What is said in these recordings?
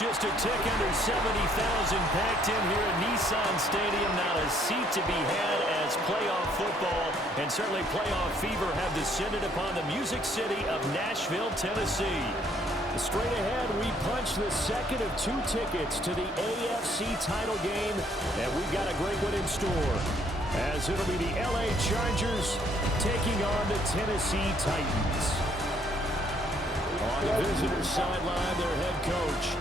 just a tick under 70,000 packed in here at Nissan Stadium. Not a seat to be had as playoff football and certainly playoff fever have descended upon the Music City of Nashville, Tennessee. Straight ahead, we punch the second of 2 tickets to the AFC title game, and we've got a great one in store, as it'll be the LA Chargers taking on the Tennessee Titans. On the visitor sideline, their head coach.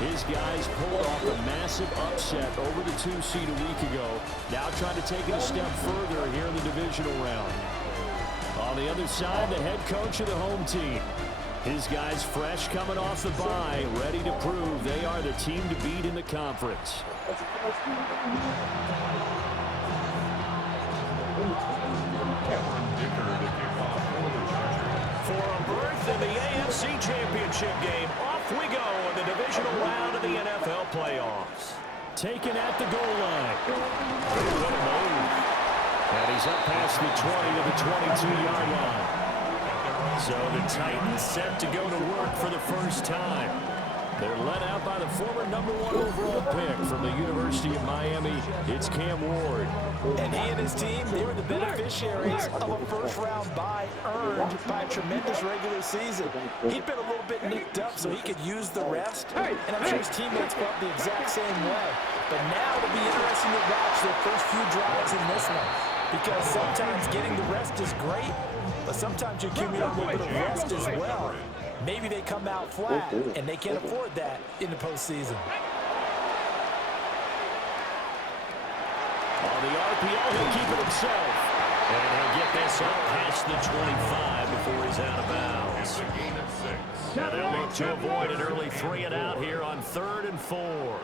His guys pulled off a massive upset over the 2 seed a week ago. Now trying to take it a step further here in the divisional round. On the other side, the head coach of the home team. His guys fresh coming off the bye, ready to prove they are the team to beat in the conference. For a berth in the AFC Championship game, off we go in the divisional round of the NFL playoffs. Taken at the goal line. What a move. And he's up past the 20 to the 22-yard line. So the Titans set to go to work for the first time. They're led out by the former #1 overall pick from the University of Miami. It's Cam Ward. And he and his team, they were the beneficiaries of a first-round bye earned by a tremendous regular season. He'd been a little bit nicked up, so he could use the rest. And I'm sure his teammates felt the exact same way. But now it'll be interesting to watch their first few drives in this one. Because sometimes getting the rest is great, but sometimes you accumulate a little bit of rest as well. Maybe they come out flat, and they can't afford that in the postseason. On the RPO, he'll keep it himself. And he'll get this up past the 25 before he's out of bounds. Now they'll look to avoid an early 3 and out here on 3rd and 4.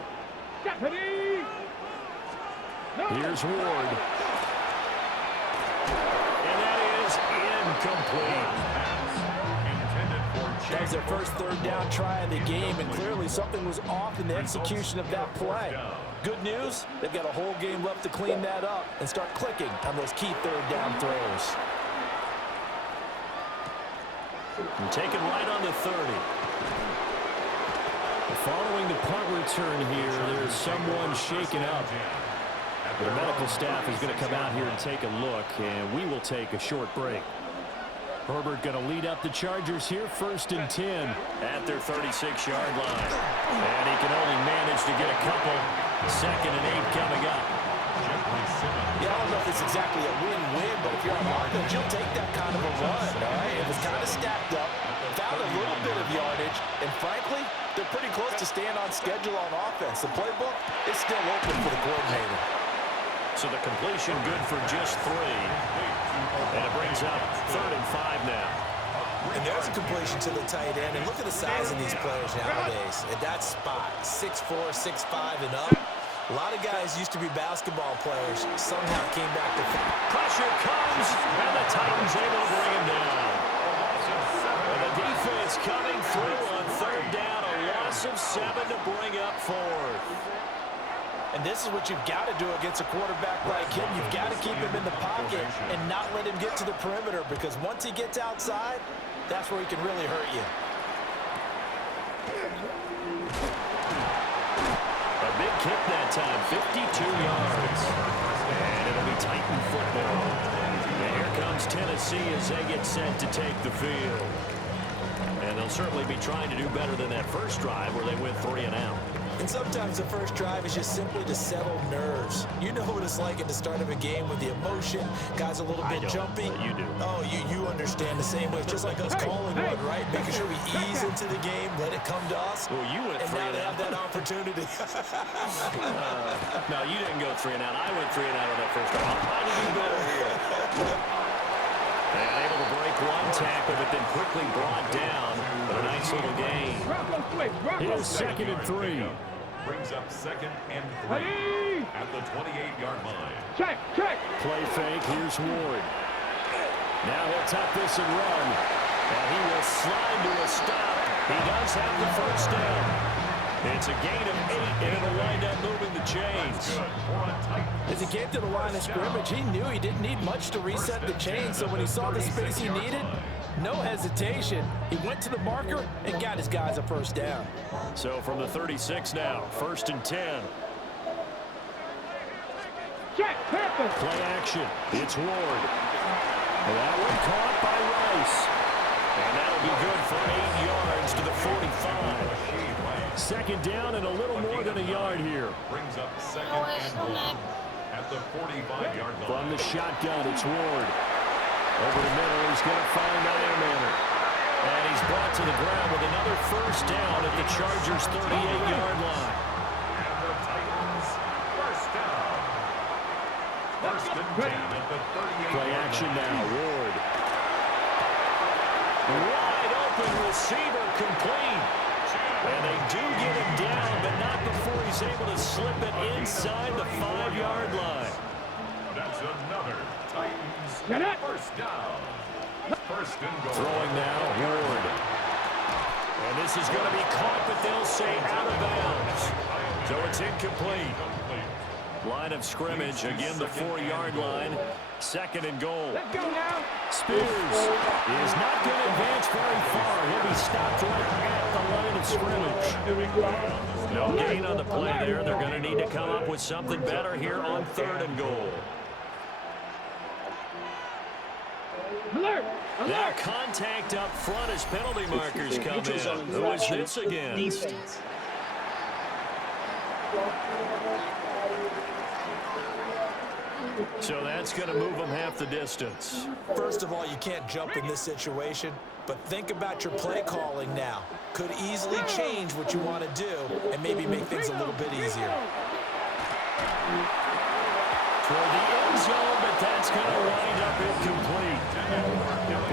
Here's Ward. And that is incomplete. That was their first 3rd down try of the game, and clearly something was off in the execution of that play. Good news, they've got a whole game left to clean that up and start clicking on those key 3rd down throws. And taken right on the 30. Following the punt return here, there's someone shaken up. The medical staff is going to come out here and take a look, and we will take a short break. Herbert going to lead up the Chargers here, 1st and 10 at their 36-yard line. And he can only manage to get a couple. 2nd and 8 coming up. Yeah, I don't know if it's exactly a win-win, but if you're on offense, you'll take that kind of a run, all right? It was kind of stacked up, found a little bit of yardage, and frankly, they're pretty close to staying on schedule on offense. The playbook is still open for the coordinator. So the completion good for just 3. And it brings up 3rd and 5 now. And there's a completion to the tight end. And look at the size of these players nowadays. At that spot, 6'4", 6'5", and up. A lot of guys used to be basketball players. Somehow came back to... Pressure comes, and the Titans able to bring him down. And the defense coming through on 3rd down. A loss of 7 to bring up 4th. And this is what you've got to do against a quarterback like him. You've got to keep him in the pocket and not let him get to the perimeter, because once he gets outside, that's where he can really hurt you. A big kick that time, 52 yards. And it'll be Titan football. And here comes Tennessee as they get set to take the field. And they'll certainly be trying to do better than that first drive where they went 3 and out. And sometimes the first drive is just simply to settle nerves. You know what it's like at the start of a game with the emotion, guys a little bit jumpy. You do. Oh, you understand the same way. It's just like us calling one, right? Making sure we ease into the game, let it come to us. Well, you went 3 and out. And now they have that opportunity. No, you didn't go 3 and out. I went 3 and out on that first drive. How did you go here? And able to break one tackle, but then quickly brought down. But a nice little gain. Here's 2nd and 3. Brings up 2nd and 3 at the 28-yard line. Check. Play fake. Here's Ward. Now he'll tuck this and run. And he will slide to a stop. He does have the first down. It's a gain of 8, and it'll wind up moving the chains. As he came to the line of scrimmage, he knew he didn't need much to reset the chains. So when he saw the space he needed, No hesitation. He went to the marker and got his guys a first down. So from the 36 now, 1st and 10. Play action. It's Ward. That one caught by Rice. And that'll be good for 8 yards to the 45. 2nd down and a little more than a yard here. Brings up 2nd and 1 at the 45-yard line. From the shotgun, it's Ward. Over the middle, he's going to find Ironmaner. And he's brought to the ground with another first down at the Chargers' 38-yard line. And the Titans, first down. 1st and 10 at the 38-yard Play action now, Ward. Wide open receiver complete. And they do get him down, but not before he's able to slip it inside the 5-yard line. That's another Titans first down. 1st and goal. Throwing now, Ward. And this is going to be caught, but they'll say out of bounds. So it's incomplete. Line of scrimmage, again the 4-yard line. 2nd and goal. Let's go now. Spears is not going to advance very far. He'll be stopped right at the line of scrimmage. No gain on the play there. They're going to need to come up with something better here on 3rd and goal. Alert! Now Alert! contact up front as penalty markers come in. Who is this against? So that's going to move them half the distance. First of all, you can't jump in this situation, but think about your play calling now. Could easily change what you want to do and maybe make things a little bit easier. Toward the end zone, but that's going to wind up incomplete.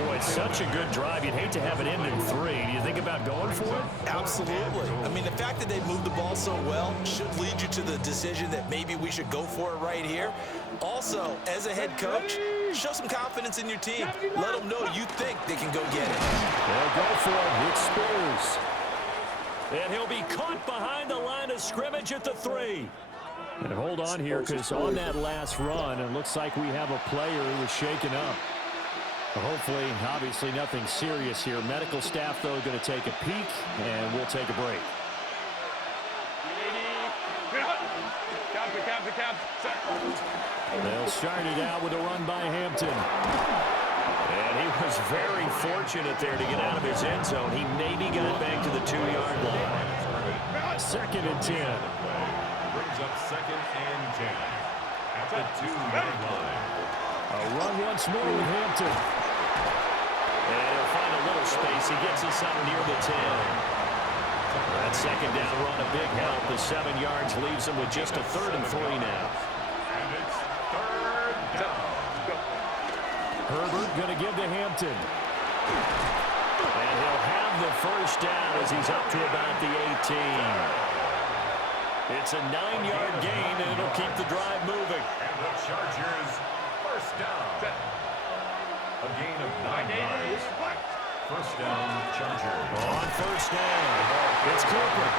Boy, it's such a good drive. You'd hate to have it end in 3. Do you think about going for it? Absolutely. I mean, the fact that they moved the ball so well should lead you to the decision that maybe we should go for it right here. Also, as a head coach, show some confidence in your team. Let them know you think they can go get it. They'll go for it. It's Spears. And he'll be caught behind the line of scrimmage at the 3. And hold on here, because on that last run, it looks like we have a player who was shaken up. Hopefully, obviously, nothing serious here. Medical staff, though, going to take a peek, and we'll take a break. They'll start it out with a run by Hampton. And he was very fortunate there to get out of his end zone. He maybe got back to the 2-yard line. 2nd and 10. Brings up 2nd and 10 at the 2-yard line. A run once more with Hampton. And he'll find a little space. He gets us out near the 10. That 2nd down run, a big help. The 7 yards leaves him with just a 3rd and 3 now. And it's 3rd down. Herbert going to give to Hampton. And he'll have the first down as he's up to about the 18. It's a 9-yard gain, and it'll keep the drive moving. And the Chargers first down. A gain of 9 yards. First down, Chargers. On first down, it's Cooper.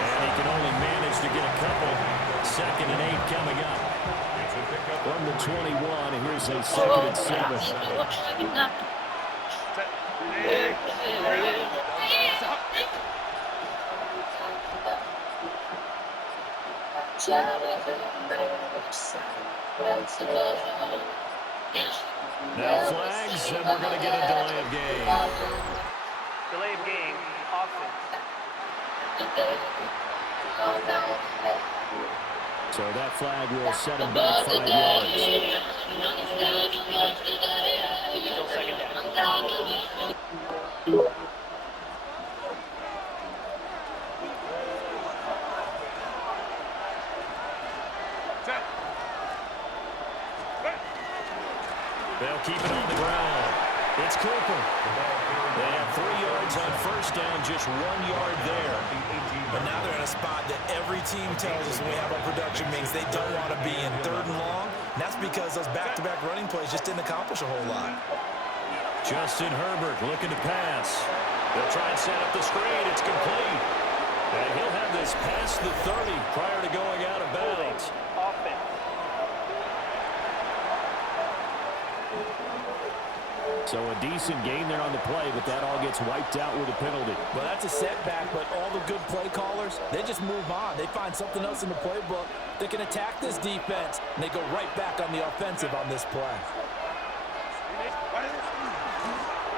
And he can only manage to get a couple. 2nd and 8 coming up. It's a pickup From the 21, here's a 2nd and 7. Now flags, and we're going to get a delay of game. Delay of game, offense. So that flag will set him back 5 yards. Still 2nd down. They'll keep it on the ground. It's Cooper. They have 3 yards on first down, just 1 yard there. But now they're in a spot that every team tells us when we have our production means they don't want to be in 3rd and long. And that's because those back-to-back running plays just didn't accomplish a whole lot. Justin Herbert looking to pass. They'll try and set up the screen. It's complete. And he'll have this past the 30 prior to going out of bounds. Offense. So a decent gain there on the play, but that all gets wiped out with a penalty. Well, that's a setback, but all the good play callers, they just move on. They find something else in the playbook. They can attack this defense, and they go right back on the offensive on this play.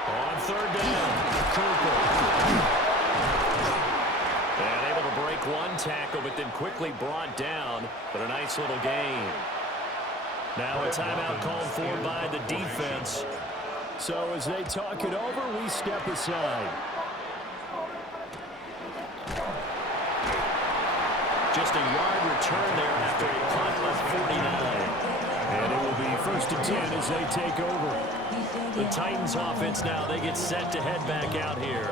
On third down, Cooper. And able to break one tackle, but then quickly brought down. But a nice little gain. Now a timeout called for by the defense. So as they talk it over, we step aside. Just a yard return there after a punt of 49. And it will be 1st and 10 as they take over. The Titans offense now, they get set to head back out here.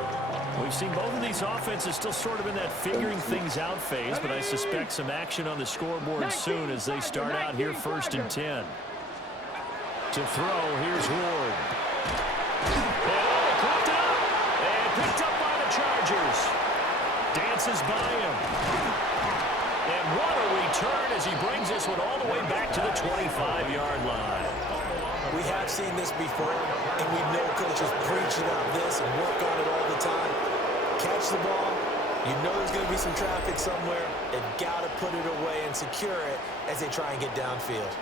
We've seen both of these offenses still sort of in that figuring things out phase, but I suspect some action on the scoreboard soon as they start out here 1st and 10. To throw, here's Ward. And picked up by the Chargers. Dances by him. And what a return as he brings this one all the way back to the 25-yard line. We have seen this before, and we know coaches preach about this and work on it all the time. Catch the ball. You know there's going to be some traffic somewhere. They've got to put it away and secure it as they try and get downfield.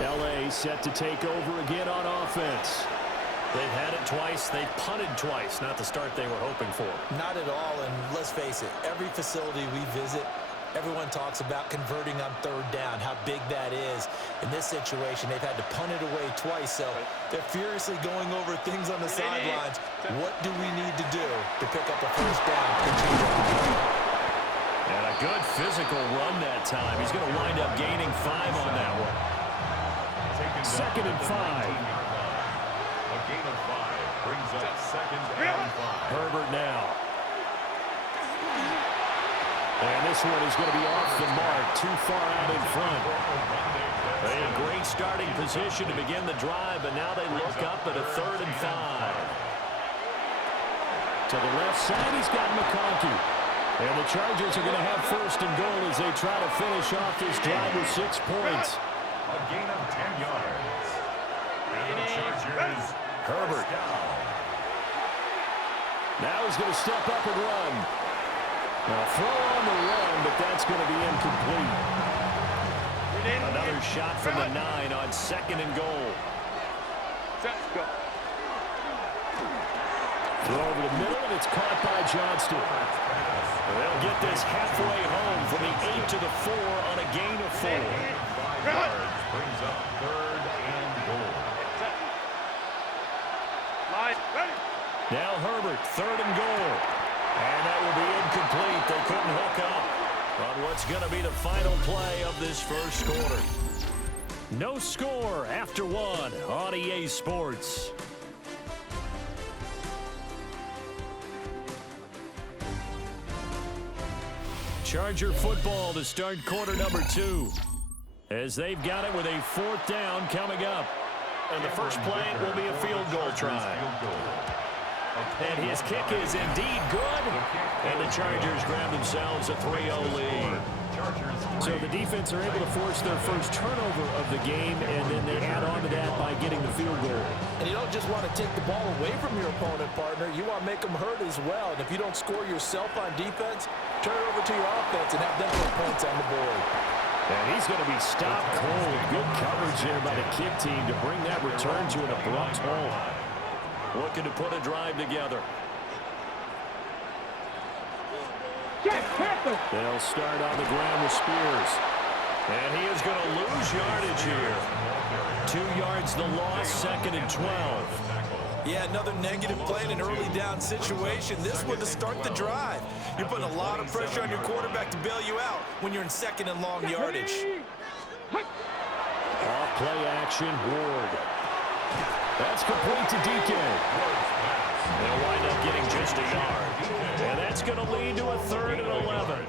L.A. set to take over again on offense. They've had it twice. They've punted twice. Not the start they were hoping for. Not at all, and let's face it, every facility we visit, everyone talks about converting on third down, how big that is. In this situation, they've had to punt it away twice, so they're furiously going over things on the sidelines. What do we need to do to pick up a first down? And a good physical run that time. He's going to wind up gaining 5 on that one. 2nd and 5. A gain of 5 brings up 2nd and 5. Herbert now. And this one is going to be off the mark, too far out in front. A great starting position to begin the drive, but now they look up at a 3rd and 5. To the left side, he's got McConkey. And the Chargers are going to have 1st and goal as they try to finish off this drive with 6 points. A gain of 10 yards. And the Chargers, Herbert. Now he's going to step up and run. A throw on the run, but that's going to be incomplete. Another shot from the 9 on 2nd and goal. Throw over the middle, and it's caught by Johnston. They'll get this halfway home from the 8 to the 4 on a gain of 4. 5 yards brings up 3rd and goal. Now Herbert, 3rd and goal. And that will be incomplete. They couldn't hook up on what's going to be the final play of this first quarter. No score after 1 on EA Sports. Charger football to start quarter number 2. As they've got it with a 4th down coming up. And the first play will be a field goal try. And his kick is indeed good. And the Chargers grab themselves a 3-0 lead. So the defense are able to force their first turnover of the game, and then they add on to that by getting the field goal. And you don't just want to take the ball away from your opponent, partner. You want to make them hurt as well. And if you don't score yourself on defense, turn it over to your offense and have them put points on the board. And he's going to be stopped cold. Good coverage there by the kick team to bring that return to an abrupt halt. Looking to put a drive together. They'll start on the ground with Spears. And he is going to lose yardage here. 2 yards the loss, 2nd and 12. Yeah, another negative play in an early down situation. This one to start the drive. You're putting a lot of pressure on your quarterback to bail you out when you're in 2nd and long yardage. Off play action, Ward. That's complete to DK. They'll wind up getting just a yard. And that's going to lead to a 3rd and 11.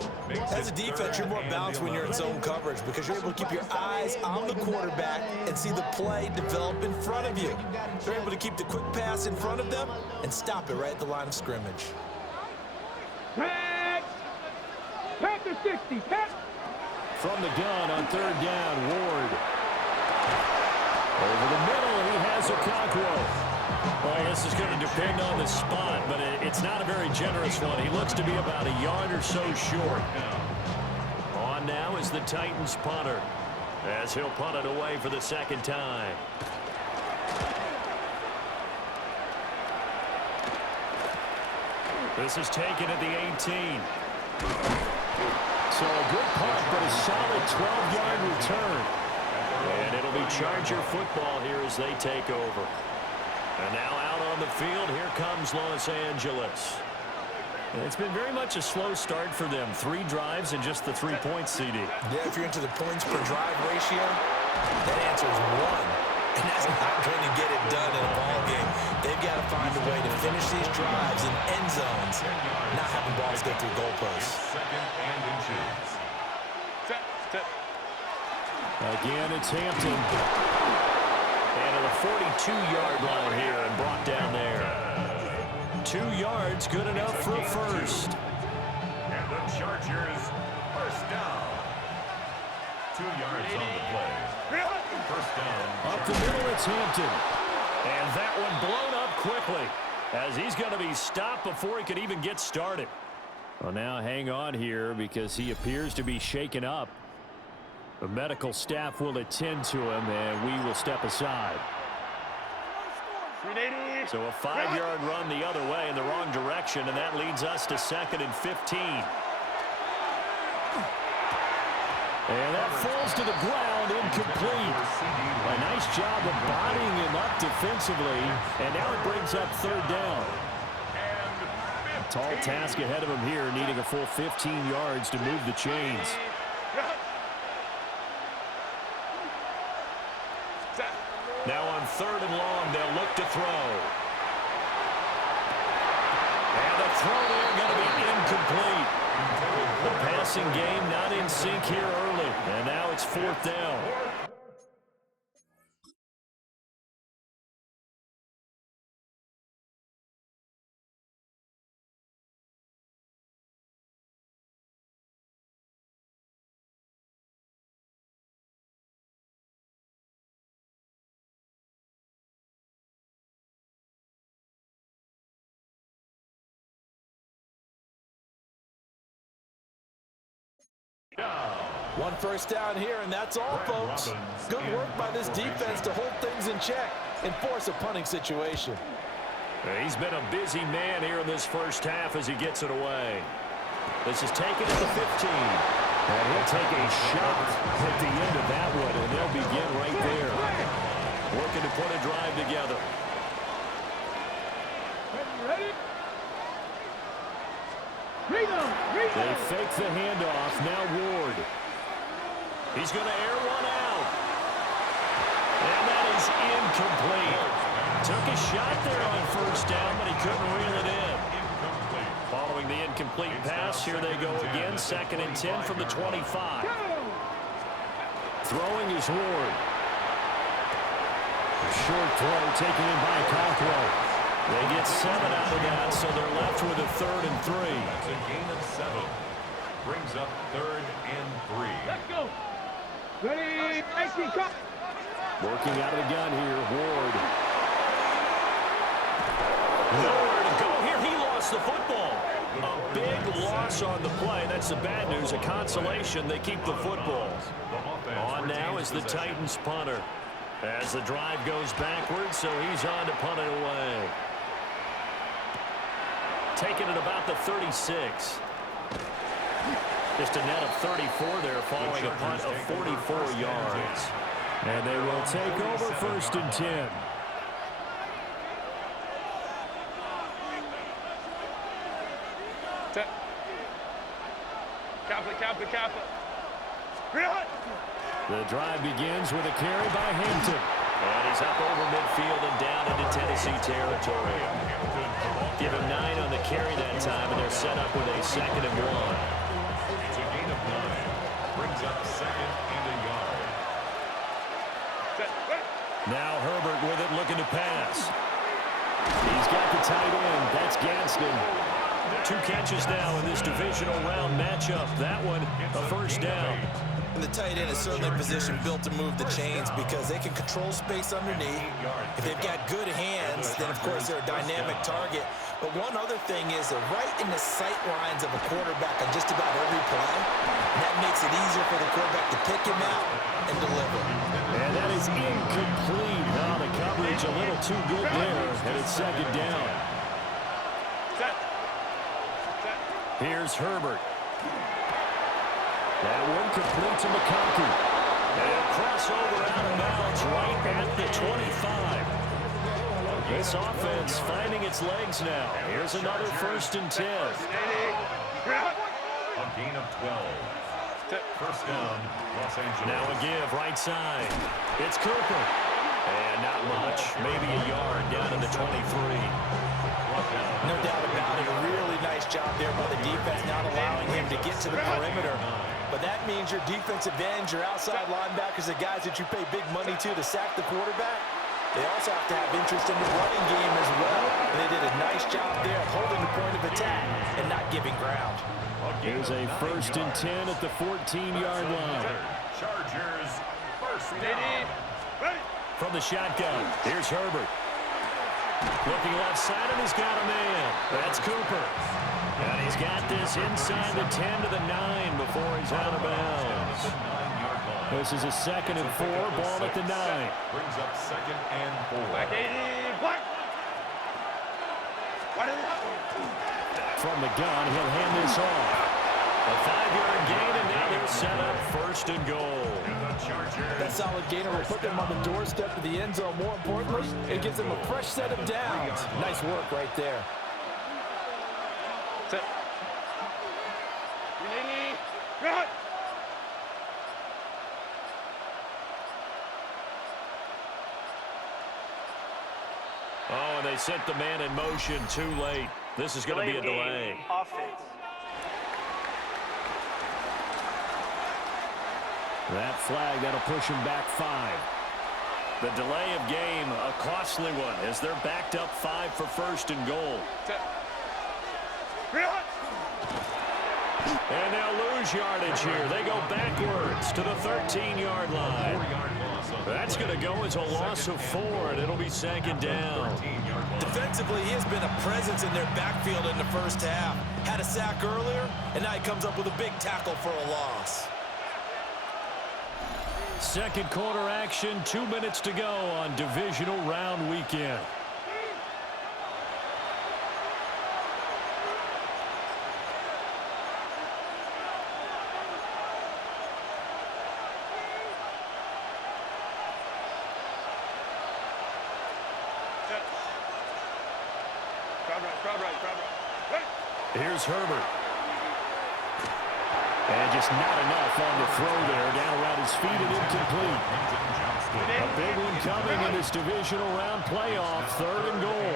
As a defense, you're more balanced when you're in zone coverage because you're able to keep your eyes on the quarterback and see the play develop in front of you. They're able to keep the quick pass in front of them and stop it right at the line of scrimmage. Panther 60, From the gun on third down, Ward. Over the middle, he has Okonkwo. Well, I guess it's going to depend on the spot, but it's not a very generous one. He looks to be about a yard or so short. On now is the Titans punter, as he'll punt it away for the second time. This is taken at the 18. So a good punt, but a solid 12-yard return. And it'll be Charger football here as they take over. And now out on the field, here comes Los Angeles. And it's been very much a slow start for them. 3 drives and just the 3 points, CD. Yeah, if you're into the points per drive ratio, that answer is 1. And that's not going to get it done in a ball game. They've got to find a way to finish these drives in end zones, not having balls go through goalposts. Again, it's Hampton. And at the 42-yard line here and brought down there. 2 yards, good enough for a first. And the Chargers, first down. 2 yards on the play. First down. Up the middle, it's Hampton. And that one blown up quickly, as he's going to be stopped before he could even get started. Well, now hang on here because he appears to be shaken up. The medical staff will attend to him, and we will step aside. So a 5-yard run the other way in the wrong direction, and that leads us to 2nd and 15. And that falls to the ground, incomplete. A nice job of bodying him up defensively, and now it brings up third down. Tall task ahead of him here, needing a full 15 yards to move the chains. Now on 3rd and long, they'll look to throw. And the throw there going to be incomplete. The passing game not in sync here early, and now it's 4th down. One first down here, and that's all, folks. Good work by this defense to hold things in check and force a punting situation. He's been a busy man here in this first half as he gets it away. This is taken at the 15. And he'll take a shot at the end of that one, and they'll begin right there. Working to put a drive together. Ready? They fake the handoff. Now Ward. He's going to air one out. And that is incomplete. Took a shot there on first down, but he couldn't reel it in. Following the incomplete pass, here they go again. 2nd and 10 from the 25. Throwing is Ward. Short throw taken in by Okonkwo. They get 7 out of that, so they're left with a 3rd and 3. That's a gain of 7. Brings up 3rd and 3. Let's go. Ready? Working out of the gun here, Ward. Nowhere to go here. He lost the football. A big loss on the play. That's the bad news. A consolation. They keep the football. On now is the Titans punter. As the drive goes backwards, so he's on to punt it away. Taking it about the 36. Just a net of 34 there following a punt of 44 yards. And they will take over 1st and 10. Kappa. The drive begins with a carry by Hampton. And he's up over midfield and down into Tennessee territory. Give him 9 on the carry that time, and they're set up with a 2nd and 1. It's a gain of 9. Brings up 2nd and a yard. Now Herbert with it, looking to pass. He's got the tight end. That's Gaston. 2 catches now in this divisional round matchup. That one, a first down. And the tight end is certainly a position built to move the chains because they can control space underneath. If they've got good hands, then, of course, they're a dynamic target. But one other thing is they're right in the sight lines of a quarterback on just about every play. And that makes it easier for the quarterback to pick him out and deliver. And that is incomplete. Now the coverage a little too good there, and it's second down. Here's Herbert. That one complete to McConkey. And he'll cross over out of bounds right at the 25. This offense finding its legs now. Here's another 1st and 10. A gain of 12. First down, Los Angeles. Now a give, right side. It's Cooper. And not much. Maybe a yard down to the 23. No doubt about it. A really nice job there by the defense, not allowing him to get to the perimeter. But that means your defensive ends, your outside linebackers, the guys that you pay big money to sack the quarterback, they also have to have interest in the running game as well. And they did a nice job there of holding the point of attack and not giving ground. Here's a 1st and 10 at the 14-yard line. Chargers, first down. From the shotgun, here's Herbert. Looking left side, and he's got a man. That's Cooper. And he's got this inside the 10 to the 9 before he's out of bounds. This is a 2nd and 4, ball at the 9. Brings up 2nd and 4. From the gun, he'll hand this off. A 5-yard gain, and now they're set up 1st and goal. That solid gainer will put them on the doorstep of the end zone. More importantly, it gives them a fresh set of downs. Nice work right there. Oh, and they sent the man in motion too late. This is going to be a delay. Offense. That flag, that'll push him back 5. The delay of game, a costly one, as they're backed up 5 for 1st and goal. And they'll lose yardage here. They go backwards to the 13-yard line. That's going to go as a loss of 4, and it'll be 2nd down. Defensively, he has been a presence in their backfield in the first half. Had a sack earlier, and now he comes up with a big tackle for a loss. Second quarter action, 2 minutes to go on divisional round weekend. Here's Herbert. And just not enough on the throw there. Down around his feet and incomplete. A big one coming in this divisional round playoff. 3rd and goal.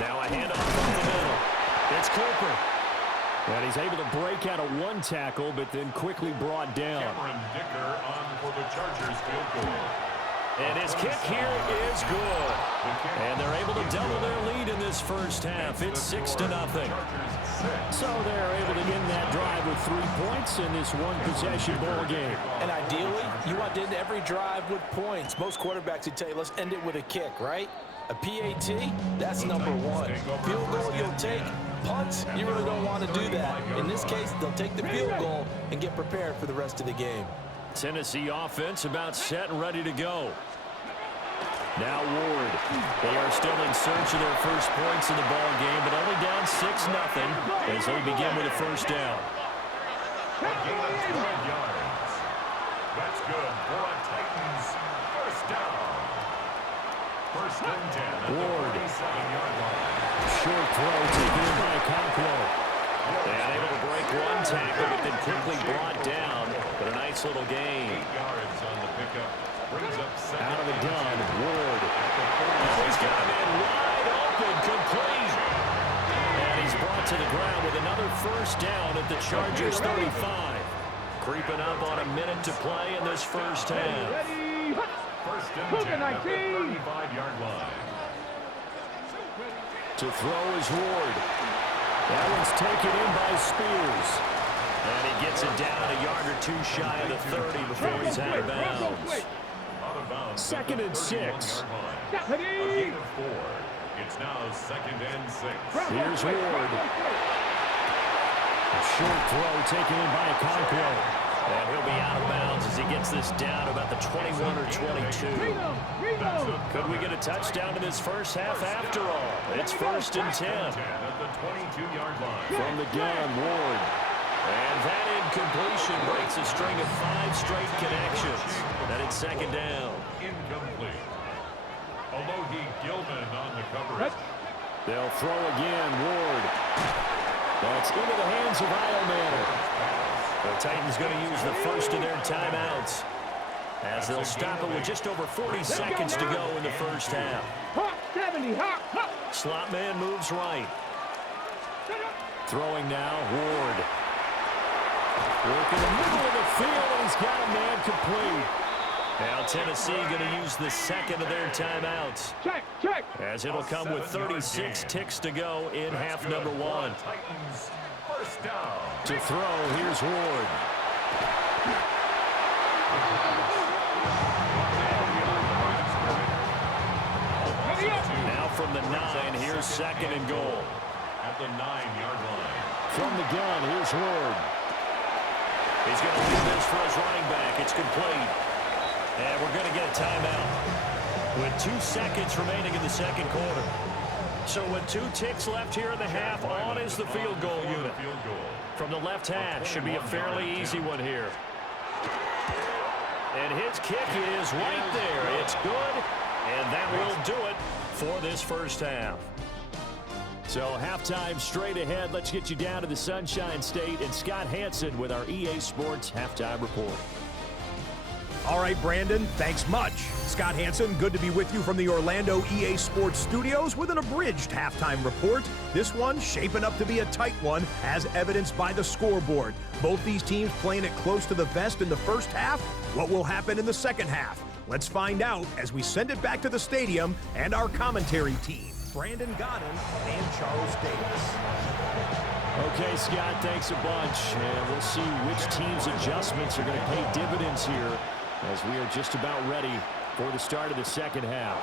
Now a handoff from the middle. It's Cooper. And he's able to break out of 1 tackle, but then quickly brought down. Cameron Dicker on for the Chargers field goal. And his kick here is good. And they're able to double their lead in this first half. It's 6-0. So they're able to end that drive with 3 points in this one-possession ball game. And ideally, you want to end every drive with points. Most quarterbacks would tell you, let's end it with a kick, right? A PAT, that's number 1. Field goal you'll take. Punts, you really don't want to do that. In this case, they'll take the field goal and get prepared for the rest of the game. Tennessee offense about set and ready to go. Now Ward. They are still in search of their first points in the ball game, but only down 6-0 as they begin with a first down. A gain of 12 yards. That's good for a Titans first down. 1st and 10. Ward. 27-yard line. Short throw taken in by Conquo. And able to break 1 tackle, but then quickly brought down. But a nice little gain. 8 yards on the pickup. Brings up 2nd. Out of the gun, Ward. He's got him in wide open, complete. And he's brought to the ground with another first down at the Chargers 35. Creeping up on a minute to play in this first half. 1st and 10 at the 35-yard line. To To throw is Ward. That one's taken in by Spears. And he gets it down a yard or two shy of the 30 before he's out of bounds. Second and 6. A gain of 4. It's now second and 6. Here's Ward. A short throw taken in by Okonkwo. And he'll be out of bounds as he gets this down about the 21 or 22. Could we get a touchdown in this first half after all? It's first and 10. At the 22-yard line. From the gun, Ward. And that incompletion breaks a string of 5 straight connections. And it's second down. Incomplete. Alohi Gilman on the coverage. They'll throw again, Ward. That's into the hands of Iomanner. The Titans going to use the first of their timeouts as they'll stop it with just over 40 seconds to go in the first half. Slot man moves right. Throwing now, Ward. Working the middle of the field, and he's got a man complete. Now Tennessee going to use the second of their timeouts. As it'll come with 36 ticks to go in half number 1. Titans first down. To throw, here's Ward. Now from the 9, here's second and goal. At the 9-yard line. From the gun, here's Ward. He's going to leave this for his running back. It's complete. And we're going to get a timeout with 2 seconds remaining in the second quarter. So with 2 ticks left here in the half, on is the field goal unit. From the left hash, should be a fairly easy one here. And his kick is right there. It's good, and that will do it for this first half. So halftime straight ahead. Let's get you down to the Sunshine State and Scott Hansen with our EA Sports Halftime Report. All right, Brandon, thanks much. Scott Hansen, good to be with you from the Orlando EA Sports Studios with an abridged halftime report. This one shaping up to be a tight one, as evidenced by the scoreboard. Both these teams playing it close to the vest in the first half. What will happen in the second half? Let's find out as we send it back to the stadium and our commentary team, Brandon Godden and Charles Davis. Okay, Scott, thanks a bunch. And we'll see which team's adjustments are going to pay dividends here, as we are just about ready for the start of the second half.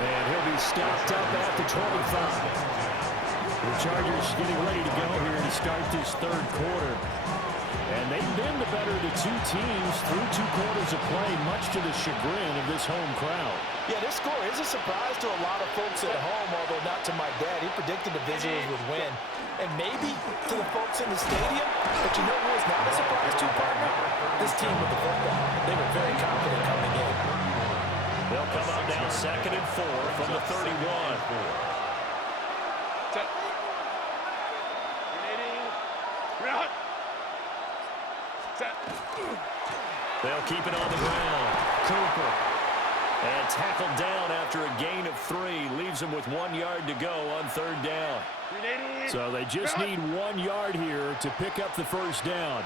And he'll be stopped up at the 25. The Chargers getting ready to go here to start this third quarter. And they've been the better of the 2 teams through 2 quarters of play, much to the chagrin of this home crowd. Yeah, this score is a surprise to a lot of folks at home, although not to my dad. He predicted the visitors would win. And maybe to the folks in the stadium, but you know who is not a surprise to, partner? This team with the football. They were very confident coming in. They'll come up now second and 4 from the 31. They'll keep it on the ground. Cooper. And tackled down after a gain of 3. Leaves him with 1 yard to go on third down. So they just need 1 yard here to pick up the first down.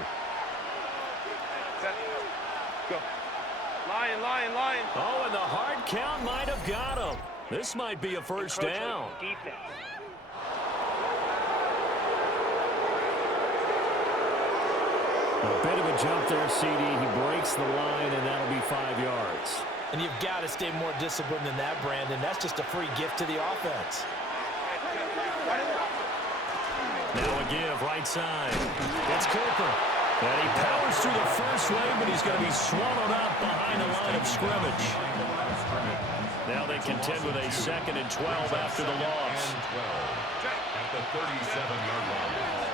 Go. Lion. Oh, and the hard count might have got him. This might be a first down. Defense. A bit of a jump there, CD. He breaks the line, and that'll be 5 yards. And you've got to stay more disciplined than that, Brandon. That's just a free gift to the offense. Now a give, right side. It's Cooper. And he powers through the first wave, but he's going to be swallowed up behind the line of scrimmage. Now they contend with a second and 12 after the loss. At the 37-yard line.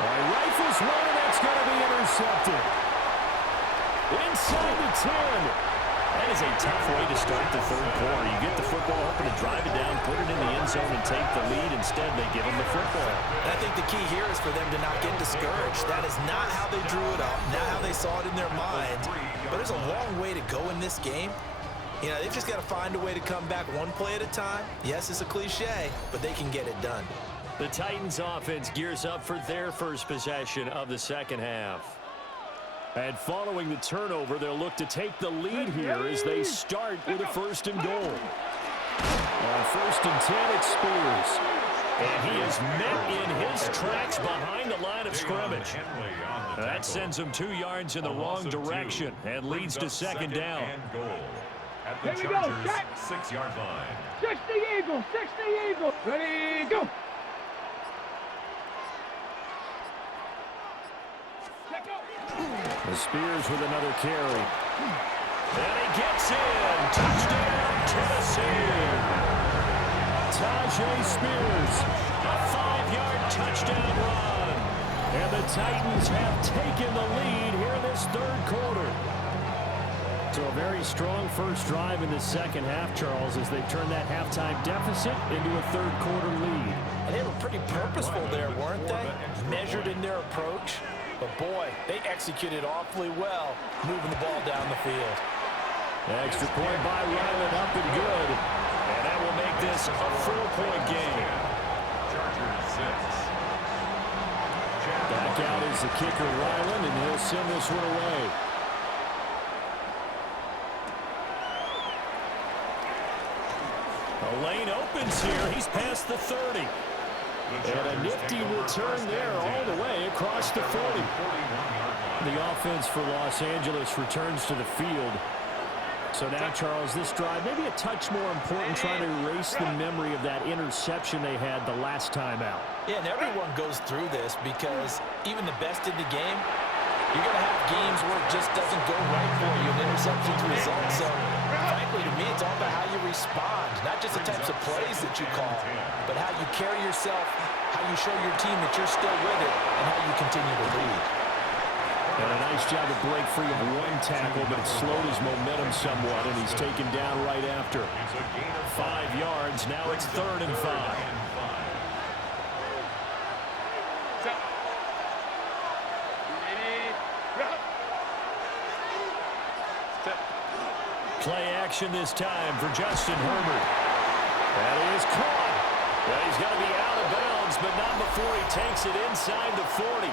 Rifles one, and that's going to be intercepted. Inside the 10. That is a tough way to start the third quarter. You get the football, hoping to drive it down, put it in the end zone, and take the lead. Instead, they give them the football. And I think the key here is for them to not get discouraged. That is not how they drew it up, not how they saw it in their mind. But there's a long way to go in this game. You know, they've just got to find a way to come back one play at a time. Yes, it's a cliche, but they can get it done. The Titans offense gears up for their first possession of the second half. And following the turnover, they'll look to take the lead here as they start with a 1st and goal. On 1st and 10, it's Spears. And he is met in his tracks behind the line of scrimmage. That sends him 2 yards in the wrong direction and leads to 2nd down. At the Chargers' 6-yard line. 60 Eagles, 60 Eagles. Ready, go. The Spears with another carry. And he gets in. Touchdown, Tennessee. Tajay Spears, a 5-yard touchdown run. And the Titans have taken the lead here in this 3rd quarter. So a very strong first drive in the 2nd half, Charles, as they turn that halftime deficit into a 3rd quarter lead. And they were pretty purposeful there, weren't they? Measured in their approach. But boy, they executed awfully well, moving the ball down the field. Extra point by Ryland, up and good. And that will make this a 4-point game. Chargers 6. Back out is the kicker, Ryland, and he'll send this one away. A lane opens here. He's past the 30. And a nifty return there all the way across the 40. The offense for Los Angeles returns to the field. So now, Charles, this drive maybe a touch more important, trying to erase the memory of that interception they had the last time out. Yeah, and everyone goes through this because even the best in the game, you're going to have games where it just doesn't go right for you, and interceptions result. So, frankly, to me, it's all about how you respond, not just the types of plays that you call, but how you carry yourself, how you show your team that you're still with it, and how you continue to lead. And a nice job to break free of 1 tackle, but it slowed his momentum somewhat, and he's taken down right after. 5 yards, now it's 3rd and 5. Play action this time for Justin Herbert. That is caught. Well, he's got to be out of bounds, but not before he takes it inside the 40.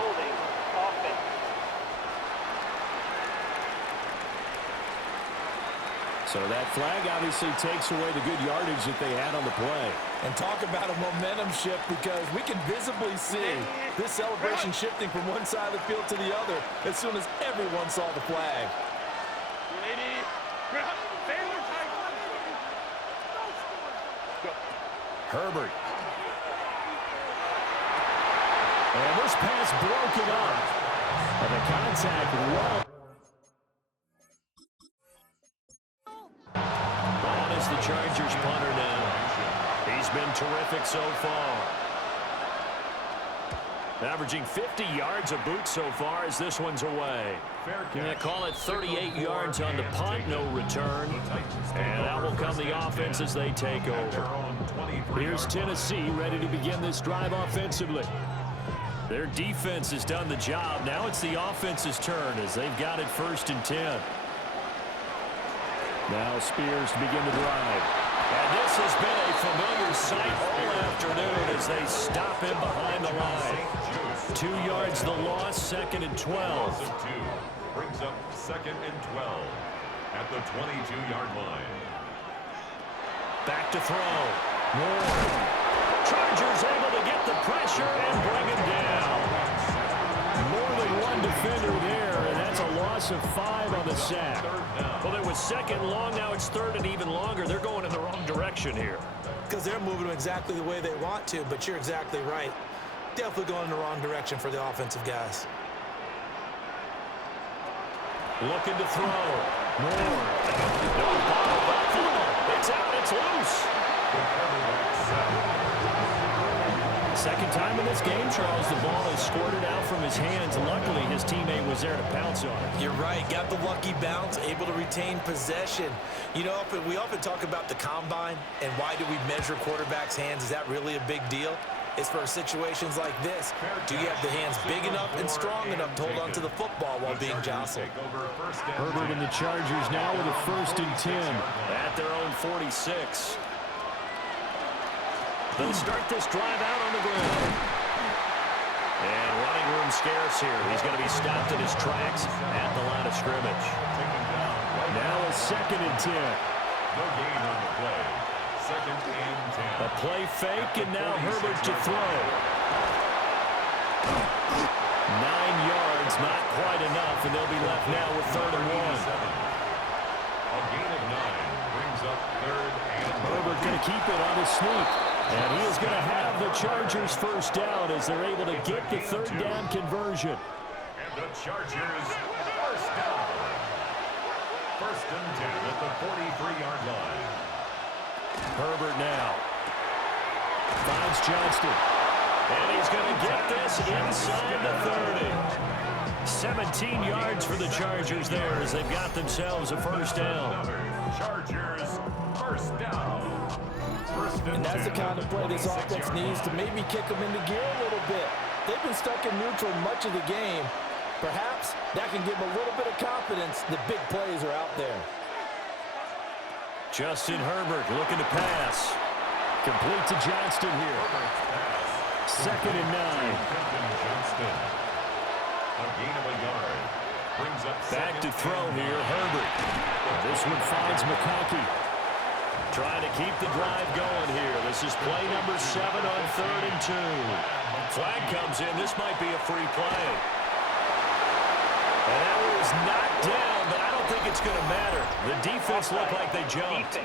So that flag obviously takes away the good yardage that they had on the play. And talk about a momentum shift, because we can visibly see this celebration shifting from one side of the field to the other as soon as everyone saw the flag. Herbert. And this pass broken up. And the contact well. On is the Chargers punter now. He's been terrific so far. Averaging 50 yards a boot so far as this one's away. Gonna call it 38 yards on the punt, no return. And out will come the offense as they take over. Here's Tennessee ready to begin this drive offensively. Their defense has done the job. Now it's the offense's turn as they've got it 1st and 10. Now Spears to begin the drive. And this has been a familiar sight all afternoon as they stop him behind the line. 2 yards the loss, 2nd and 12. Brings up 2nd and 12 at the 22-yard line. Back to throw. Moore. Chargers able to get the pressure and bring him down. More than one defender there, and that's a loss of 5 on the sack. Well, it was 2nd and long, now it's 3rd and even longer. They're going in the wrong direction here. Because they're moving them exactly the way they want to, but you're exactly right. Definitely going in the wrong direction for the offensive guys. Looking to throw. Moore. No ball back through. It's out, it's loose. 2nd time in this game, Charles, the ball is squirted out from his hands. Luckily, his teammate was there to pounce on it. You're right. Got the lucky bounce, able to retain possession. You know, we often talk about the combine and why do we measure quarterbacks' hands. Is that really a big deal? It's for situations like this. Do you have the hands big enough and strong enough to hold on to the football while being jostled? Herbert and the Chargers now with a 1st and 10 at their own 46. They'll start this drive out on the ground. And running room scarce here. He's going to be stopped in his tracks at the line of scrimmage. Now a 2nd and 10. No gain on the play. 2nd and 10. A play fake, and now Herbert to throw. 9 yards, not quite enough, and they'll be left now with 3rd and 1. A gain of 9 brings up 3rd and 1. Herbert going to keep it on his sneak. And he is going to have the Chargers first down as they're able to get the 3rd down conversion. And the Chargers first down. 1st and 10 at the 43-yard line. Herbert now finds Johnston. And he's going to get this inside the 30. 17 yards for the Chargers there as they've got themselves a first down. Chargers first down. And that's the kind of play this offense needs to maybe kick them into gear a little bit. They've been stuck in neutral much of the game. Perhaps that can give them a little bit of confidence that big plays are out there. Justin Herbert looking to pass. Complete to Johnston here. 2nd and 9. A gain of a yard. Brings up back to throw here, Herbert. This one finds McConkey. Trying to keep the drive going here. This is play number 7 on 3rd and 2. Flag comes in. This might be a free play. And that was knocked down, but I don't think it's going to matter. The defense looked like they jumped.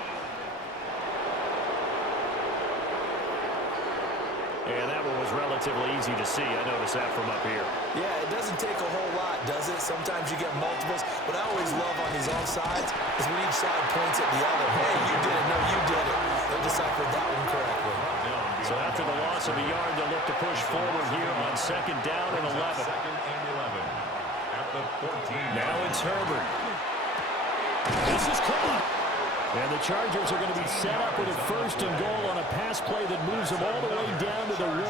And that one was relatively easy to see. I noticed that from up here. Yeah, it doesn't take a whole lot, does it? Sometimes you get multiples. What I always love on these offsides is when each side points at the other. Hey, you did it. No, you did it. They deciphered that one correctly. So after the loss of a yard, they'll look to push forward here on 2nd down and 11. 2nd and 11. At the 14. Now it's Herbert. This is caught. And the Chargers are going to be set up with a 1st and goal on a pass play that moves them all the way down to the 1.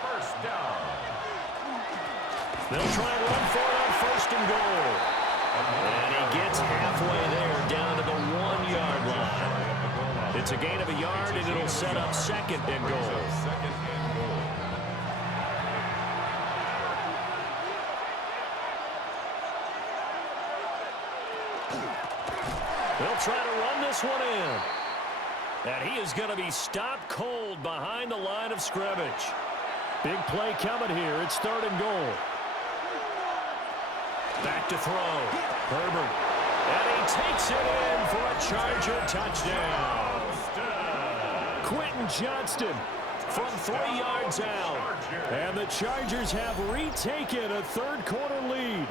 First down. They'll try and run for it on 1st and goal. And he gets halfway there down to the 1-yard line. It's a gain of a yard, and it'll set up 2nd and goal. 2nd and goal. They'll try to run this one in. And he is going to be stopped cold behind the line of scrimmage. Big play coming here. It's 3rd and goal. Back to throw. Herbert. And he takes it in for a Charger touchdown. Quentin Johnston from 3 yards out. And the Chargers have retaken a 3rd quarter lead.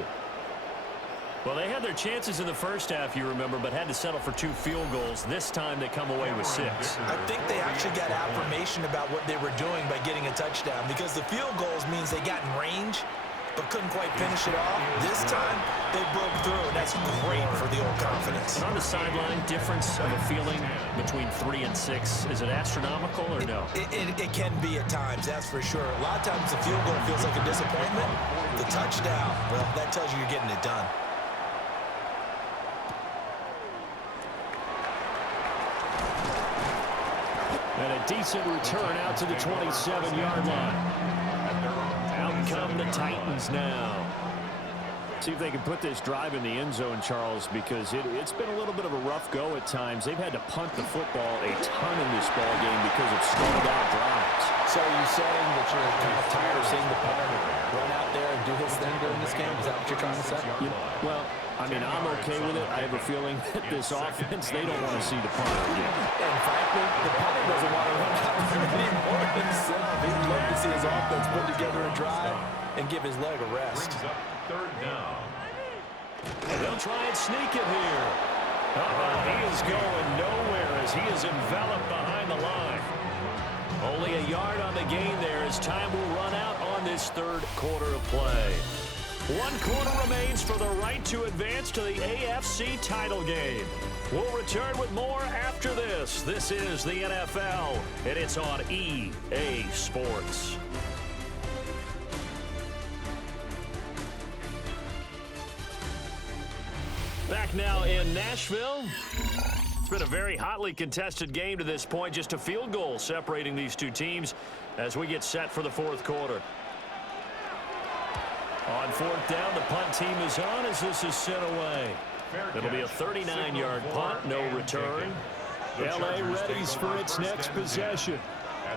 Well, they had their chances in the first half, you remember, but had to settle for 2 field goals. This time they come away with 6. I think they actually got affirmation about what they were doing by getting a touchdown, because the field goals means they got in range but couldn't quite finish it off. This time they broke through, and that's great for the old confidence. And on the sideline, difference of a feeling between 3 and 6, is it astronomical or no? It can be at times, that's for sure. A lot of times the field goal feels like a disappointment. The touchdown, well, that tells you you're getting it done. And a decent return out to the 27-yard line. Out come the Titans now. See if they can put this drive in the end zone, Charles, because it's been a little bit of a rough go at times. They've had to punt the football a ton in this ball game because of stalled out drives. So are you saying that you're kind of tired of seeing the punter run out there and do his thing during this game? Is that what you're trying to say? Well, I mean, I'm okay with it. I have a feeling that this offense, they don't want to see the punter again. And frankly, the punter doesn't want to run out there anymore himself. He'd love to see his offense put together a drive and give his leg a rest. Brings up 3rd down. They'll try and sneak it here. He is going nowhere as he is enveloped behind the line. Only a yard on the gain there as time will run out on this 3rd quarter of play. 1 quarter remains for the right to advance to the AFC title game. We'll return with more after this. This is the NFL, and it's on EA Sports. Back now in Nashville. It's been a very hotly contested game to this point. Just a field goal separating these two teams as we get set for the 4th quarter. On fourth down, the punt team is on as this is sent away. It'll be a 39-yard punt, no return. L.A. readies for its next possession.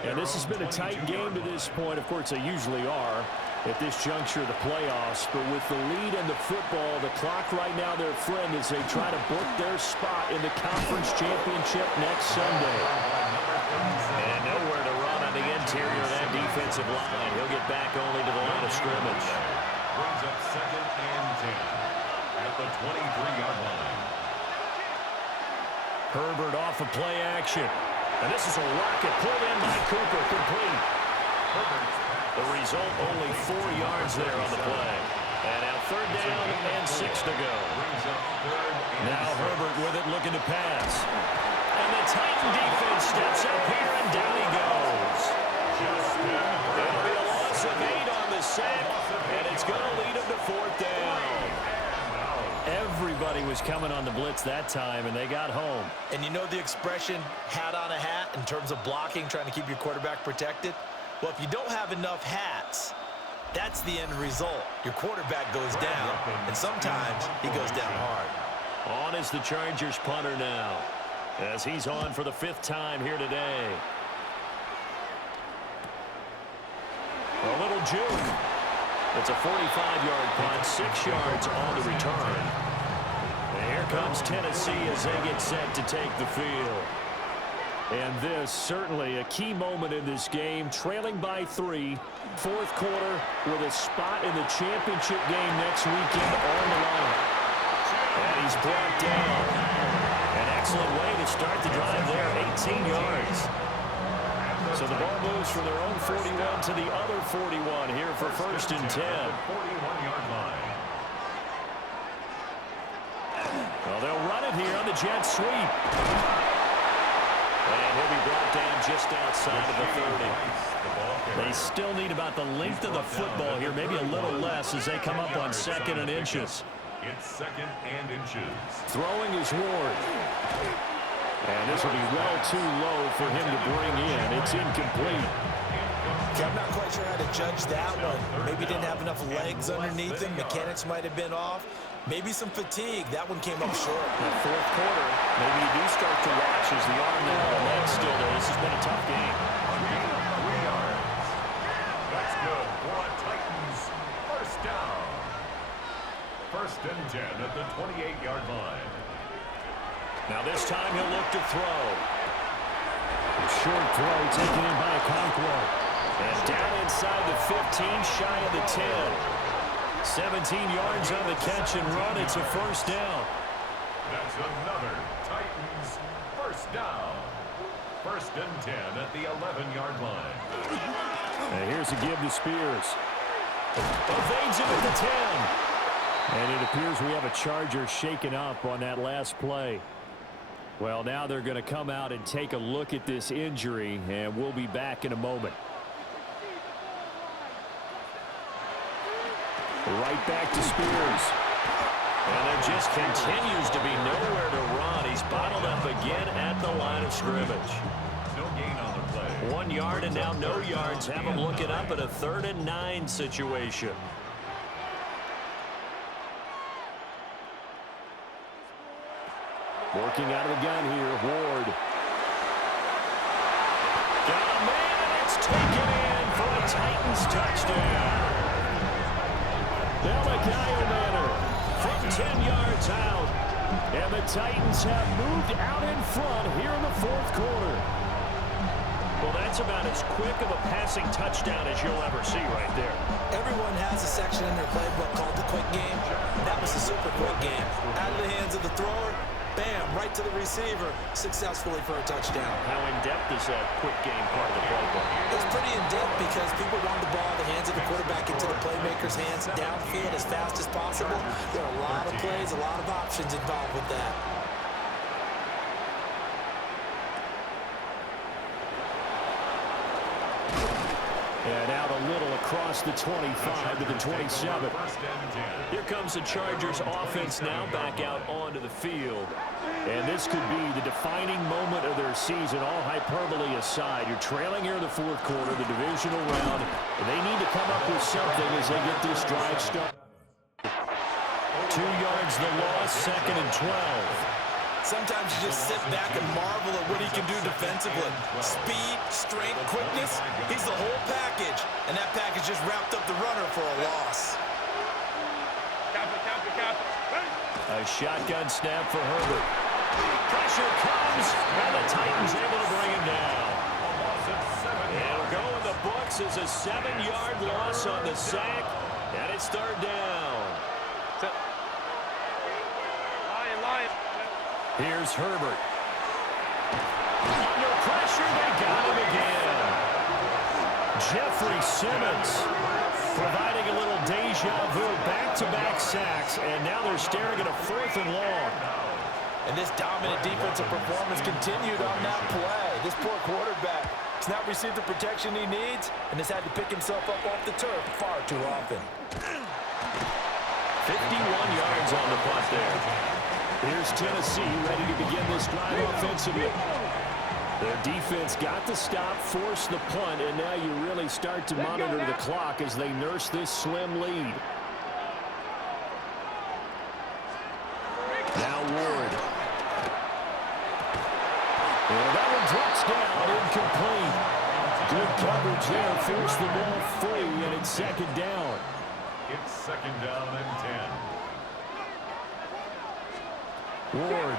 And this has been a tight game to this point. Of course, they usually are at this juncture of the playoffs. But with the lead and the football, the clock right now their friend as they try to book their spot in the conference championship next Sunday. And nowhere to run on the interior of that defensive line. He'll get back only to the line of scrimmage. Brings up 2nd and 10 at the 23-yard line. Herbert off of play action. And this is a rocket pulled in by Cooper, complete. The result, only 4 yards there on the play. And now 3rd down and 6 to go. Now Herbert with it, looking to pass. And the Titan defense steps up here, and down he goes. It'll be a loss of 8 on the sack, and it's going to lead him to 4th down. Everybody was coming on the blitz that time, and they got home. And you know the expression, hat on a hat, in terms of blocking, trying to keep your quarterback protected? Well, if you don't have enough hats, that's the end result. Your quarterback goes down, and sometimes he goes down hard. On is the Chargers punter now, as he's on for the 5th time here today. A little juke. It's a 45-yard punt, 6 yards on the return. And here comes Tennessee as they get set to take the field. And this certainly a key moment in this game, trailing by 3, 4th quarter with a spot in the championship game next weekend on the line. And he's brought down. An excellent way to start the drive there, 18 yards. So the ball moves from their own 41 to the other 41 here for 1st and 10. 41-yard line. Well, they'll run it here on the jet sweep. And he'll be brought down just outside of the 30. They still need about the length of the football here, maybe a little less as they come up on 2nd and inches. It's 2nd and inches. Throwing is Ward. And this will be well too low for him to bring in. It's incomplete. Okay, I'm not quite sure how to judge that one. Maybe didn't have enough legs underneath him. Mechanics might have been off. Maybe some fatigue. That one came up short. The 4th quarter, maybe you do start to watch as the arm there, the leg's still there. This has been a tough game. 3 yards. That's good for a Titans 1st down. 1st and 10 at the 28-yard line. Now this time he'll look to throw. A short throw taken in by Okonkwo. And down inside the 15, shy of the 10. 17 yards on the catch and run. It's a 1st down. That's another Titans 1st down. 1st and 10 at the 11-yard line. And here's a give to Spears. Evades him at the 10. And it appears we have a Charger shaken up on that last play. Well, now they're going to come out and take a look at this injury, and we'll be back in a moment. Right back to Spears. And there just continues to be nowhere to run. He's bottled up again at the line of scrimmage. No gain on the play. 1 yard and now no yards. Have him looking up at a 3rd and 9 situation. Working out of the gun here, Ward. Got a man, and it's taken in for a Titans touchdown. Bellicayo Manor from 10 yards out. And the Titans have moved out in front here in the 4th quarter. Well, that's about as quick of a passing touchdown as you'll ever see right there. Everyone has a section in their playbook called the quick game. That was a super quick game. Out of the hands of the thrower, bam, right to the receiver, successfully for a touchdown. How in-depth is that quick game part of the playbook? It's pretty in-depth because people want the ball in the hands of the quarterback into the playmaker's hands downfield as fast as possible. There are a lot of plays, a lot of options involved with that. And out a little across the 25 to the 27. Here comes the Chargers offense now back out onto the field. And this could be the defining moment of their season, all hyperbole aside. You're trailing here in the fourth quarter, the divisional round. And they need to come up with something as they get this drive started. 2 yards the loss, 2nd and 12. Sometimes you just sit back and marvel at what he can do defensively. Speed, strength, quickness, he's the whole package. And that package just wrapped up the runner for a loss. A shotgun snap for Herbert. Pressure comes, and the Titans able to bring him down. It'll go in the books as a 7-yard loss on the sack, and it's 3rd down. Lion. Here's Herbert. Under pressure, they got him again. Jeffrey Simmons providing a little deja vu, back-to-back sacks, and now they're staring at a 4th and long. And this dominant defensive performance continued on that play. This poor quarterback has not received the protection he needs and has had to pick himself up off the turf far too often. 51 yards on the punt there. Here's Tennessee ready to begin this drive offensively. Their defense got the stop, forced the punt, and now you really start to monitor the clock as they nurse this slim lead. Now Ward. And that one drops down, incomplete. Good coverage there, forced the ball free, and it's 2nd down. It's 2nd down and 10. Ward.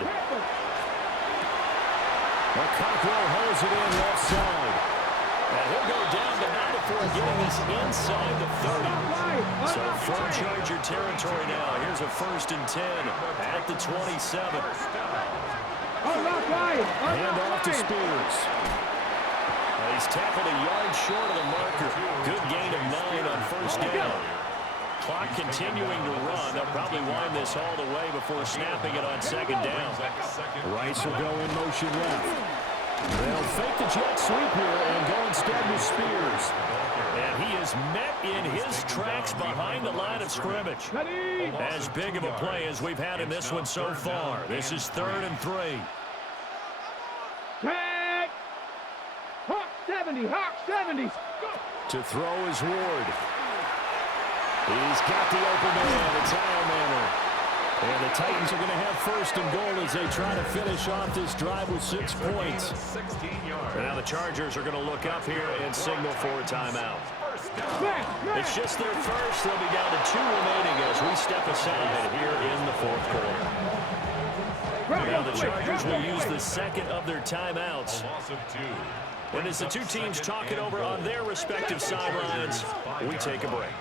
Cockrell holds it in left side. And he'll go down to 9 before getting us inside the 30. So from Charger territory now. Here's a 1st and 10 at the 27. Hand off to Spears. He's tackled a yard short of the marker. Good gain of 9 on 1st down. Clock continuing to run. They'll probably wind this all the way before snapping it on 2nd down. Rice will go in motion left. They'll fake the jet sweep here and go instead with Spears. And he is met in his tracks behind the line of scrimmage. As big of a play as we've had in this one so far. This is 3rd and 3. Tag! Hawk 70, Hawk 70. Go! To throw is Ward. He's got the open man. It's Manor. And the Titans are going to have 1st and goal as they try to finish off this drive with 6 points. And now the Chargers are going to look up here and signal for a timeout. It's just their first. They'll be down to 2 remaining as we step aside here in the 4th quarter. Now the Chargers will use the 2nd of their timeouts. And as the 2 teams talk it over on their respective sidelines, we take a break.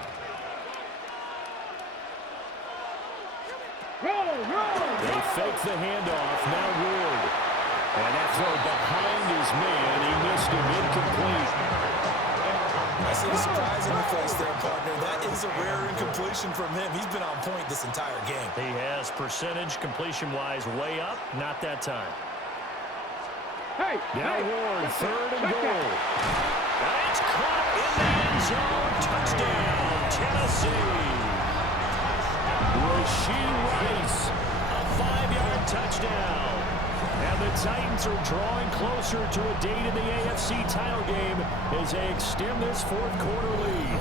They fake the handoff. Now Ward. And that throw behind his man. He missed him, incomplete. I see the surprise in the face there, partner. That is a rare incompletion from him. He's been on point this entire game. He has percentage completion-wise way up. Not that time. Now Ward, 3rd and goal. And it's caught in the end zone. Touchdown, Tennessee. Rasheed Rice, a 5-yard touchdown. And the Titans are drawing closer to a date in the AFC title game as they extend this 4th quarter lead.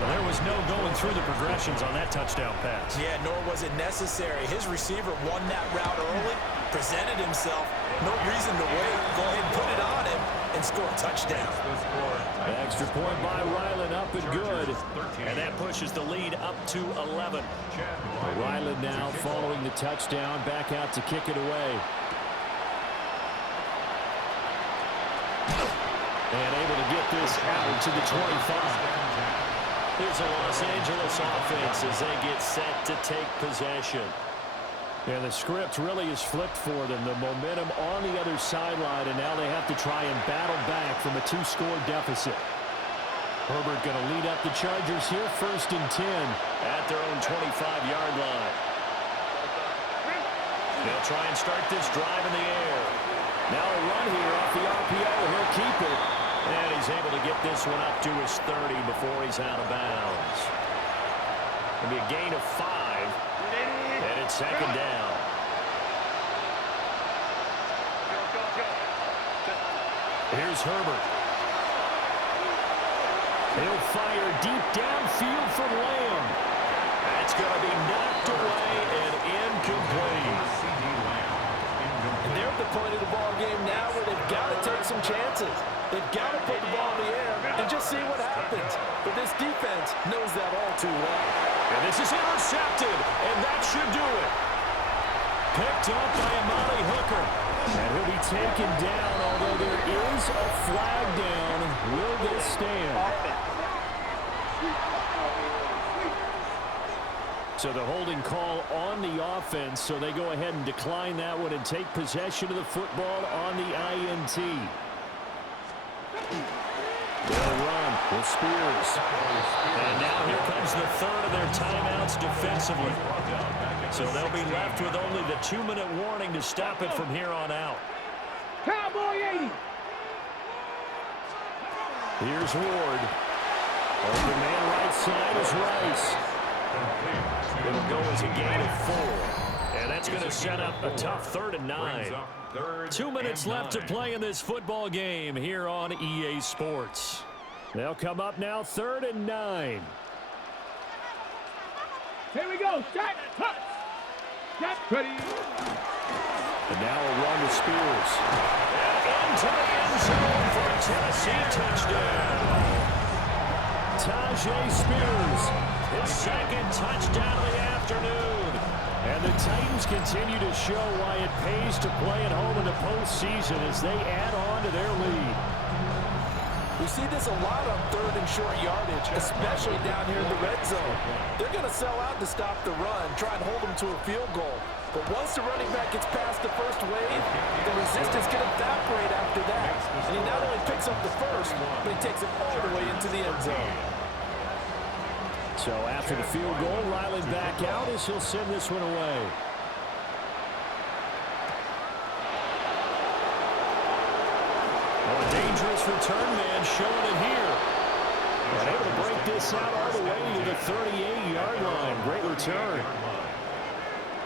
Well, there was no going through the progressions on that touchdown pass. Yeah, nor was it necessary. His receiver won that route early, presented himself. No reason to wait. Go ahead and put it on him and score a touchdown. Extra point by Ryland, up and good. And that pushes the lead up to 11. Ryland now following the touchdown, back out to kick it away. And able to get this out to the 25. Here's a Los Angeles offense as they get set to take possession. And the script really is flipped for them. The momentum on the other sideline, and now they have to try and battle back from a 2-score deficit. Herbert going to lead up the Chargers here, 1st and 10 at their own 25-yard line. They'll try and start this drive in the air. Now a run here off the RPO. He'll keep it. And he's able to get this one up to his 30 before he's out of bounds. It'll be a gain of 5. And it's second down. Here's Herbert. He'll fire deep downfield from Lamb. That's going to be knocked away and incomplete. And they're at the point of the ball game now where they've got to take some chances. They've got to put the ball in the air and just see what happens. But this defense knows that all too well. And this is intercepted, and that should do it. Picked up by Amani Hooker. And he'll be taken down, although there is a flag down. Will this stand? So the holding call on the offense, so they go ahead and decline that one and take possession of the football on the INT. They'll run with Spears. And now here comes the third of their timeouts defensively. So they'll be left with only the 2-minute warning to stop it from here on out. Cowboy 80. Here's Ward. Open man right side is Rice. It'll go as a gain of 4. And that's going to set up a tough 3rd and 9. 2 minutes left to play in this football game here on EA Sports. They'll come up now 3rd and 9. Here we go. Set. Hut. Set. Ready. And now a run to Spears. Into the end zone for a Tennessee touchdown. Tajay Spears, his second touchdown of the afternoon. And the Titans continue to show why it pays to play at home in the postseason as they add on to their lead. We see this a lot on 3rd and short yardage, especially down here in the red zone. They're going to sell out to stop the run, try and hold them to a field goal. But once the running back gets past the first wave, the resistance can evaporate after that. And he not only picks up the first, but he takes it all the way into the end zone. So after the field goal, Riley back out as he'll send this one away. A dangerous return man showing it here. And able to break this out all the way to the 38-yard line. Great return.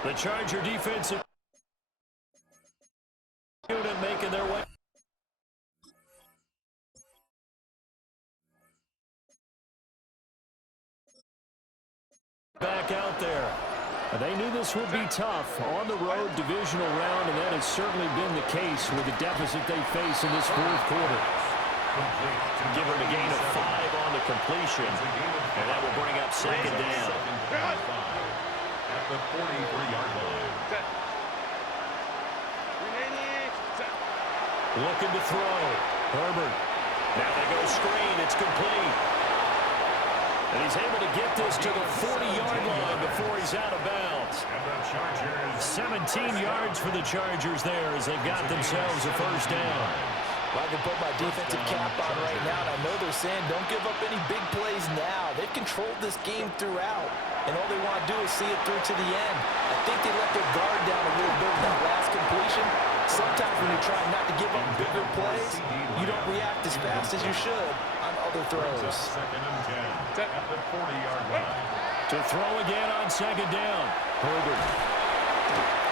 The Charger defensive unit making their way. Back out there. They knew this would be tough on the road divisional round, and that has certainly been the case with the deficit they face in this fourth quarter. Give them a gain of 5 on the completion, and that will bring up second down. At the 43-yard line. Looking to throw. Herbert. Now they go screen. It's complete. And he's able to get this to the 40-yard line before he's out of bounds. And the Chargers. 17 yards for the Chargers there as they've got themselves a first down. Well, I can put my defensive cap on right now, and I know they're saying don't give up any big plays now. They've controlled this game throughout, and all they want to do is see it through to the end. I think they let their guard down a little bit with that last completion. Sometimes when you're trying not to give up bigger plays, you don't react as fast as you should on other throws. Second and 10 at the 40-yard line. To throw again on second down. Herbert.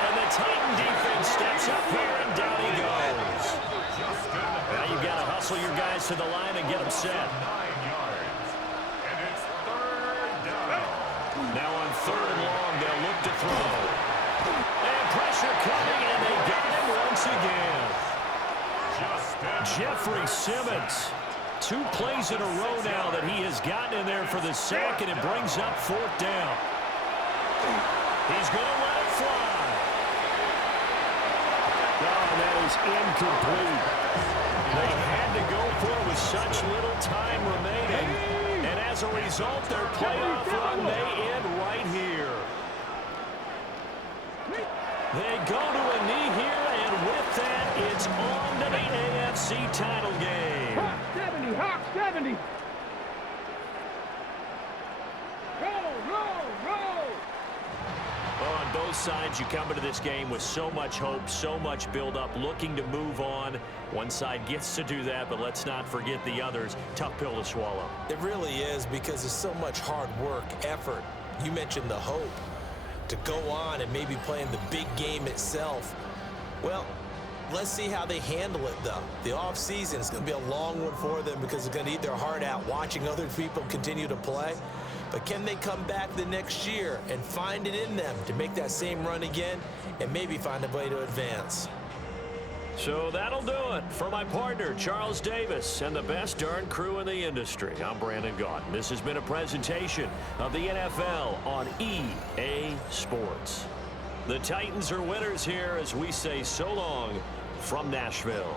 And the Titan defense steps up here, and down he goes. Now you've got to hustle your guys to the line and get them set. 9 yards. And it's 3rd down. Now on 3rd and long, they'll look to throw. And pressure coming, and they got him once again. Jeffrey Simmons. 2 plays in a row now that he has gotten in there for the sack, and it brings up 4th down. He's going to let it fly. Oh, that is incomplete. They had to go for it with such little time remaining. And as a result, their playoff run may end right here. They go to a knee here, and with that, it's on to the AFC title game. Hawk 70, Hawk 70. Roll, roll, roll. On both sides, you come into this game with so much hope, so much build-up, looking to move on. One side gets to do that, but let's not forget the others. Tough pill to swallow. It really is, because there's so much hard work, effort. You mentioned the hope to go on and maybe play in the big game itself. Well, let's see how they handle it, though. The offseason is going to be a long one for them because they're going to eat their heart out watching other people continue to play. But can they come back the next year and find it in them to make that same run again and maybe find a way to advance? So that'll do it for my partner, Charles Davis, and the best darn crew in the industry. I'm Brandon Gaudin. This has been a presentation of the NFL on EA Sports. The Titans are winners here as we say so long from Nashville.